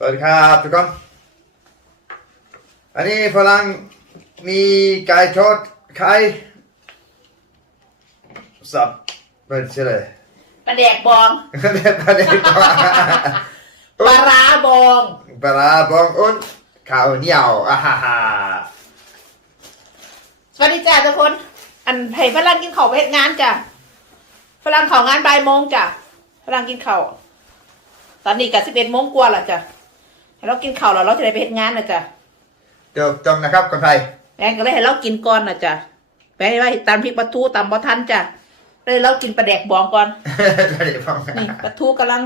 สวัสดีครับทุกคน อันนี้ฝรั่งมีไก่ทอดไข่สับเป็นชื่ออะไรปลาแดกบองเรียกประเด็นก่อนปลาร้าบองปลาบองอุ่นข้าวเหนียวอ่าฮ่าฮ่าสวัสดีจ้าทุกคน อันให้ฝรั่งกินข้าวไปเฮ็ดงานจ้ะฝรั่งเข้างานบ่ายโมงจ้ะฝรั่งกินข้าวตอนนี้ก็สิบเอ็ดโมงกว่าและจ้ะ ให้เรากินข้าวแล้วเราจะได้ไปเฮ็ดงานนะจ้ะเดี๋ยวจงนะครับคนไทยแม่ก็เลยให้เรากินก่อนนะจ้ะแม่ไว้ตามพริกปลาทูตามบ่ทันจ้ะเลยเรากินปลาแดกบองก่อนไม่ได้ฟังนี่ปลาทูกำลัง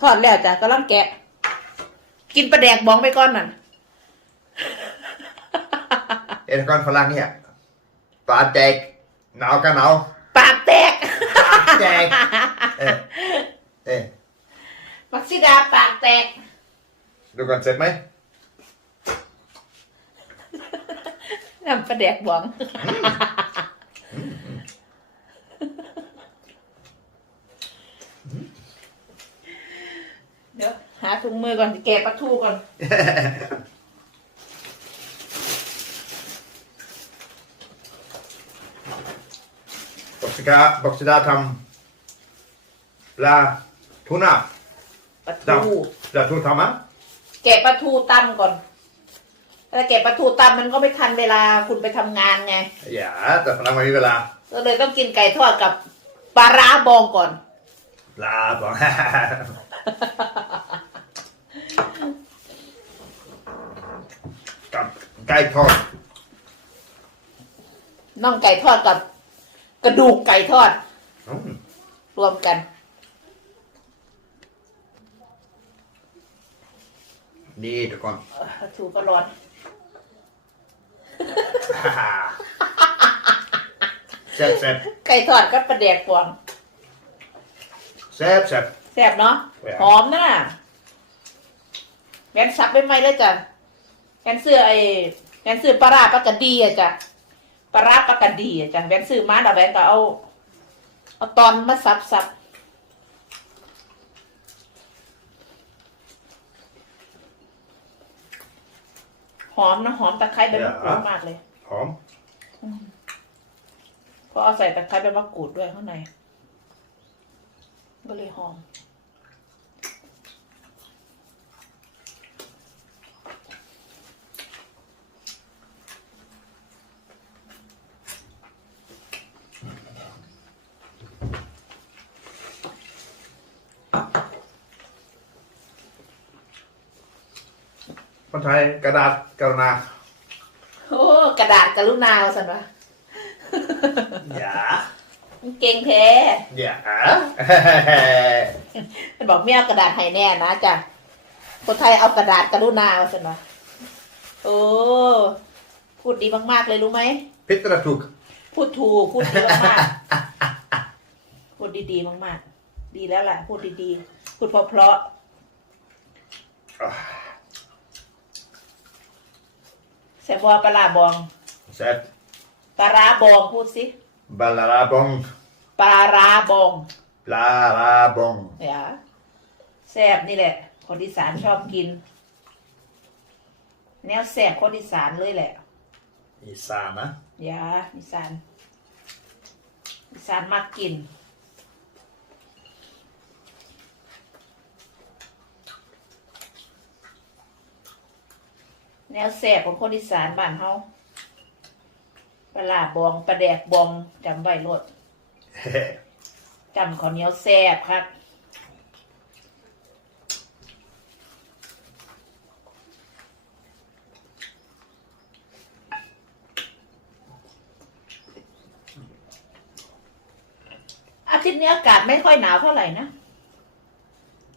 ทอดแล้วจ้ะกำลังแกะ กินปลาแดกบองไปก่อนน่ะ เอ็นก่อนฝรั่งเนี่ยปลาแจกหนาวก็หนาวปากแตก ปลาแจกเอ๊ะเอ๊ะ มักซิดาปากแตก ดูก่อนเสร็จไหมน้ำปลาแดกบองเดี๋ยวหาถุงมือก่อนแกะปลาทูก่อน บอกสิกาบอกสิดาทำปลาทูน่าปลาดาทู ปลาทูทำอะ แกะปลาทูตำก่อนถ้าแกะปลาทูตำมันก็ไม่ทันเวลาคุณไปทำงานไง อย่าแต่ฝรั่งไม่มีเวลา ก็เลยต้องกินไก่ทอดกับปลาร้าบองก่อนปลาบอก กับไก่ทอดน่องไก่ทอดกับ กระดูกไก่ทอดอืมรวมกัน นี่ทุกคนเอ่อปลาทูก็ร้อน แซ่บแซ่บไก่ทอดก็ประแดกกวางแซ่บแซ่บแซ่บเนาะแซ่บหอมนะน่ะแกนซับไปไหมเลยจ้ะแกนเสื้อไอ้แกนเสื้อปลาร้าปลากระดีอะจ้ะปลาร้าปลากระดีอะจ้ะแกนซื้อมาแล้วแกนก็เอาเอาตอนมาซับซับ หอมนะหอมตะไคร้ใบมะกรูดมากเลย หอมเพราะเอาใส่ตะไคร้ใบมะกรูดด้วยข้างใน ก็เลยหอม คนไทยกระดาษกรุณาโอ้กระดาษกรุณาเอาสันวะอย่ามันเก่งแท้อย่ามันบอกไม่เอากระดาษให้แน่นะจ้ะคนไทยเอากระดาษกรุณาเอาสันวะโอ้พูดดีมาก ๆ เลยรู้ไหมพิจารณาถูก พูดถูกพูดดีมากๆพูดดีๆมาก ๆ ดีแล้วล่ะ พูดดีๆพูดเพราะๆ แซ่บบัวปลาร้าบอง แซ่บปลาร้าบองพูดสิ บาลาราบองปลาร้าบองปลาราบองเนี่ยแซ่บนี่แหละ คนอีสานชอบกิน แนวแซ่บคนอีสานเลยแหละอีสานนะ อย่าอีสานอีสานมักกิน แนวแซ่บของคนอีสานบ้านเฮาปลาบองปลาแดกบองจำไว้โลดจำข้าวเหนียวแซ่บครับอาทิตย์นี้อากาศไม่ค่อยหนาวเท่าไหร่นะ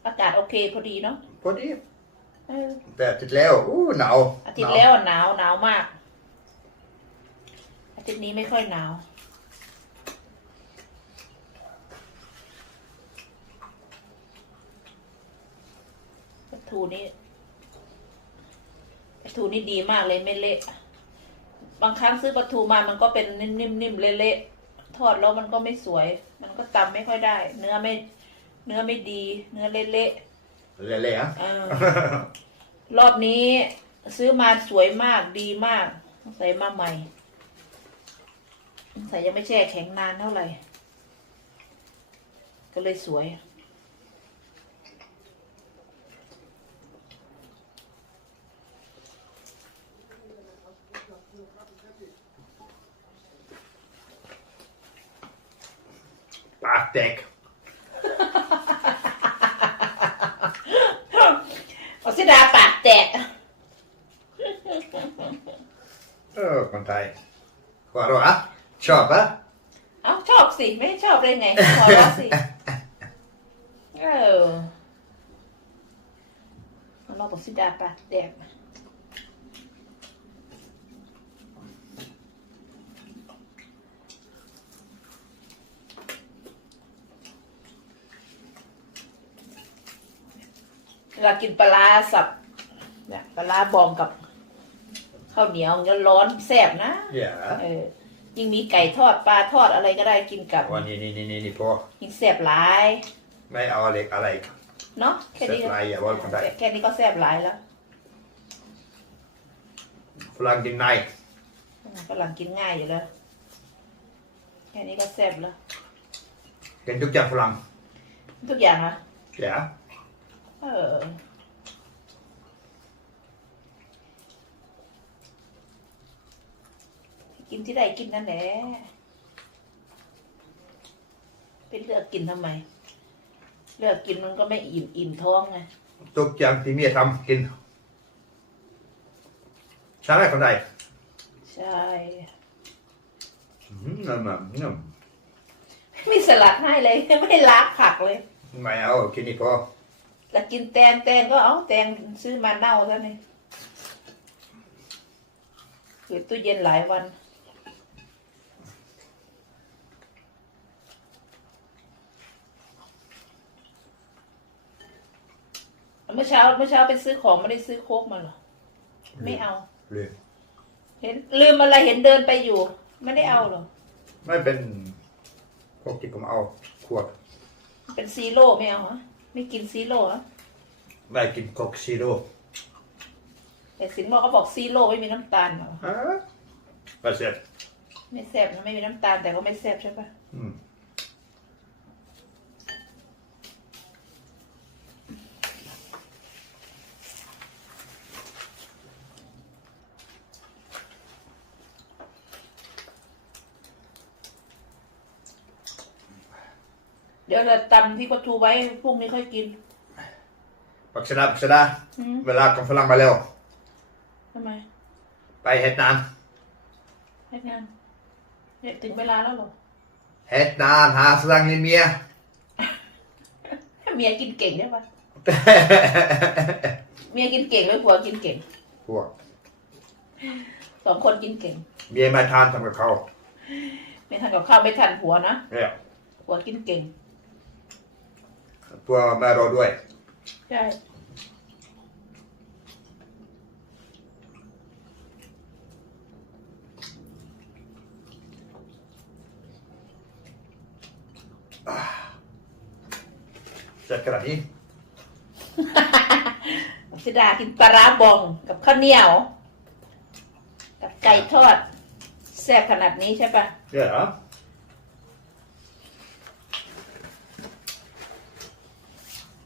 อากาศโอเคพอดีเนาะพอดี เออแต่อาทิตย์แล้วอู้หนาวอาทิตย์แล้วอะหนาวหนาวมาก อาทิตย์นี้ไม่ค่อยหนาว ปลาทูนี่ปลาทูนี่ดีมากเลยไม่เละ บางครั้งซื้อปลาทูมามันก็เป็นนิ่มๆเละๆทอดแล้วมันก็ไม่สวย มันก็ตำไม่ค่อยได้ เนื้อไม่ เนื้อไม่ดี เนื้อเละๆ เละๆอะเออรอบนี้ซื้อมาสวยมากดีมาก ใส่มาใหม่ ใส่ยังไม่แช่แข็งนานเท่าไหร่ ก็เลยสวยปากแตก เอาสิดาปากแตก เออคนไทยหัวเราะอะ ชอบอะเอ้าชอบสิ ไม่ชอบได้ไงขอร้องสิ เออเอาลองบอกสิดาปากแตกเวลากินปลาร้าสับเนี่ยปลาร้าบองกับข้าวเหนียวเงี้ยร้อนแซ่บนะอย่าเออ ยิ่งมีไก่ทอดปลาทอดอะไรก็ได้กินกับวันนี้นี่นี่นี่นี่พอยิ่งแซ่บหลายไม่เอาอะไรอะไรเนาะแค่เสร็จนี้ก็ไรอย่าบอกคนไทยแค่นี้ก็แซ่บหลายแล้วฝรั่งกินไนฝรั่งกินง่ายอยู่แล้วแค่นี้ก็แซ่บแล้วกินทุกอย่างฝรั่งทุกอย่างนะอย่าเออ กินที่ใดกินนั่นแหละเป็นเลือกกินทำไม เลือกกินมันก็ไม่อิ่มอิ่มท้องไงทุกอย่างที่เมียทำกินใช่ไหมคนไทยใช่อืมนั่นน่ะนั่นไม่สลัดให้เลยไม่ล้างผักเลยไม่เอากินนี่พอแล้วกินแตงแตงก็เอาแตงซื้อมาเน่าซะนี่อยู่ตู้เย็นหลายวัน มื่อเช้าเมื่อเช้าไปซื้อของไม่ได้ซื้อโค้กมาเหรอ ไม่เอาเลยเห็นลืมอะไรเห็นเดินไปอยู่ ไม่ได้เอาเหรอ ไม่เป็นพวกที่ผมเอาขวดเป็นซีโร่ไม่เอาเหรอไม่กินซีโร่เหรอไม่กินโคกซีโร่แต่สินบอกเขาบอกซีโร่ไม่มีน้ำตาลเหรอฮะไม่เสร็จไม่แซ่บนะไม่มีน้ำตาลแต่ก็ไม่แซ่บใช่ปะอืม เดี๋ยวเราตำที่กระทูไว้พรุ่งนี้ค่อยกิน ปักชนะปักชนะอืม เวลาของฝรั่งมาแล้ว ทำไมไปเฮ็ดนานให้งานเนี่ยถึงเวลาแล้วเหรอเฮ็ดนานหาฝรั่งนี่เมีย ให้เมียกินเก่งได้ปะเมียกินเก่งหรือผัวกินเก่งพวกสองคนกินเก่งเมียมาทานทำกับเขาไม่ทันกับข้าวไม่ทันผัวนะเนี่ยผัวกินเก่ง ตัวมารอด้วย ใช่เสร็จขนาดนี้ สิดากินปลาร้าบองกับข้าวเหนียว กับไก่ทอด แซ่บขนาดนี้ใช่ปะ เดี๋ยว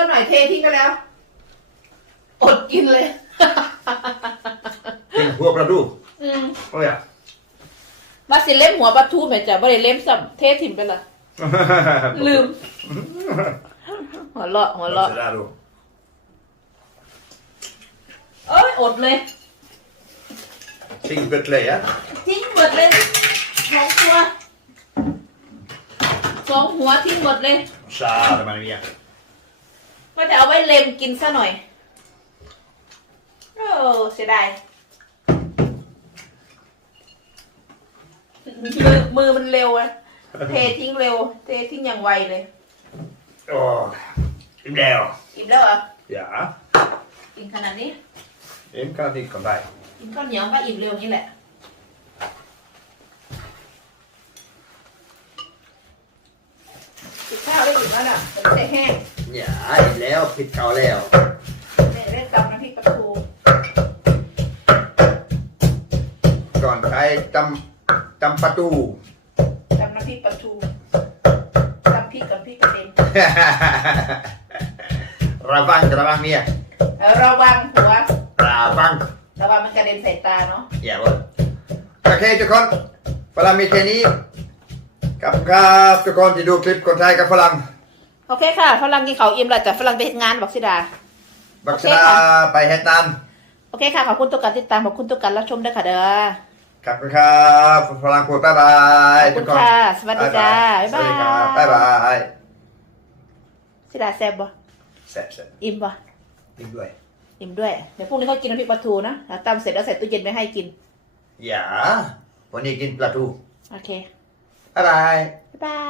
สักหน่อยเททิ้งไปแล้ว อดกินเลย กินหัวปลาดูอืมโอ้ยมาสิเล่มหัวปลาทูแม่จ้ะไม่ได้เล่มสัมเทถิ่มไปละ ลืม หัวเราะหัวเราะ จะได้ดูเอ้ยอดเลย ทิ้งเบิดเลยอะทิ้งหมดเลยสองตัวสองหัวทิ้งหมดเลย ชาแต่มันเนี่ยมก็ จะเอาไว้เล็มกินซะหน่อยโอ้เสียดายมือมือมันเร็วอะเททิ้งเร็ว เททิ้งอย่างไวเลยโอ้อิ่มแล้วอิ่มแล้วเหรออย่ากินขนาดนี้อิ่มก็ที่คนได้กินข้าวเหนียวก็อิ่มเร็วอย่างนี้แหละ กินข้าวได้อิ่มแล้วน่ะแต่ไม่ได้แห้ง อย่าอิ่มแล้วผิดเขาแล้วเนี่ยได้ตำน้ำพริกปลาทูก่อนใช้จำจำประตู ตำน้ำพริกปลาทูตำพริกกับพริกกระเด็นระวังระวังเมียเออระวังหัว ระวังระวังมันกระเด็นใส่ตาเนาะ อย่าเวะโอเคทุกคนฝรั่งมีแค่นี้ครับครับทุกคนที่ดูคลิปคนไทยกับฝรั่ง โอเคค่ะฝรั่งกินเขาวอิ่มแล้วจ้ะฝรั่งไปเฮ็ดงานบอกสิดา บักโอเคษาค่ะไปเฮ็ดนานโอเคค่ะขอบคุณทุกการติดตามขอบคุณทุกการรับชมด้วยค่ะเด้อครับครับฝรั่งพูดบายบายขอบคุณค่ะ สวัสดีจ้าบ๊ายบายสวัสดีครับบ๊ายบายสิดาแซ่บบ่เสร็จเสร็จอิ่มบ่อิ่มด้วยอิ่มด้วยเดี๋ยวพรุ่งนี้เขากินน้ำพริกปลาทูนะแล้วตำเสร็จแล้วใส่ตู้เย็นไว้ให้กินอย่าวันนี้กินปลาทูโอเคบ๊ายบาย บ๊ายบาย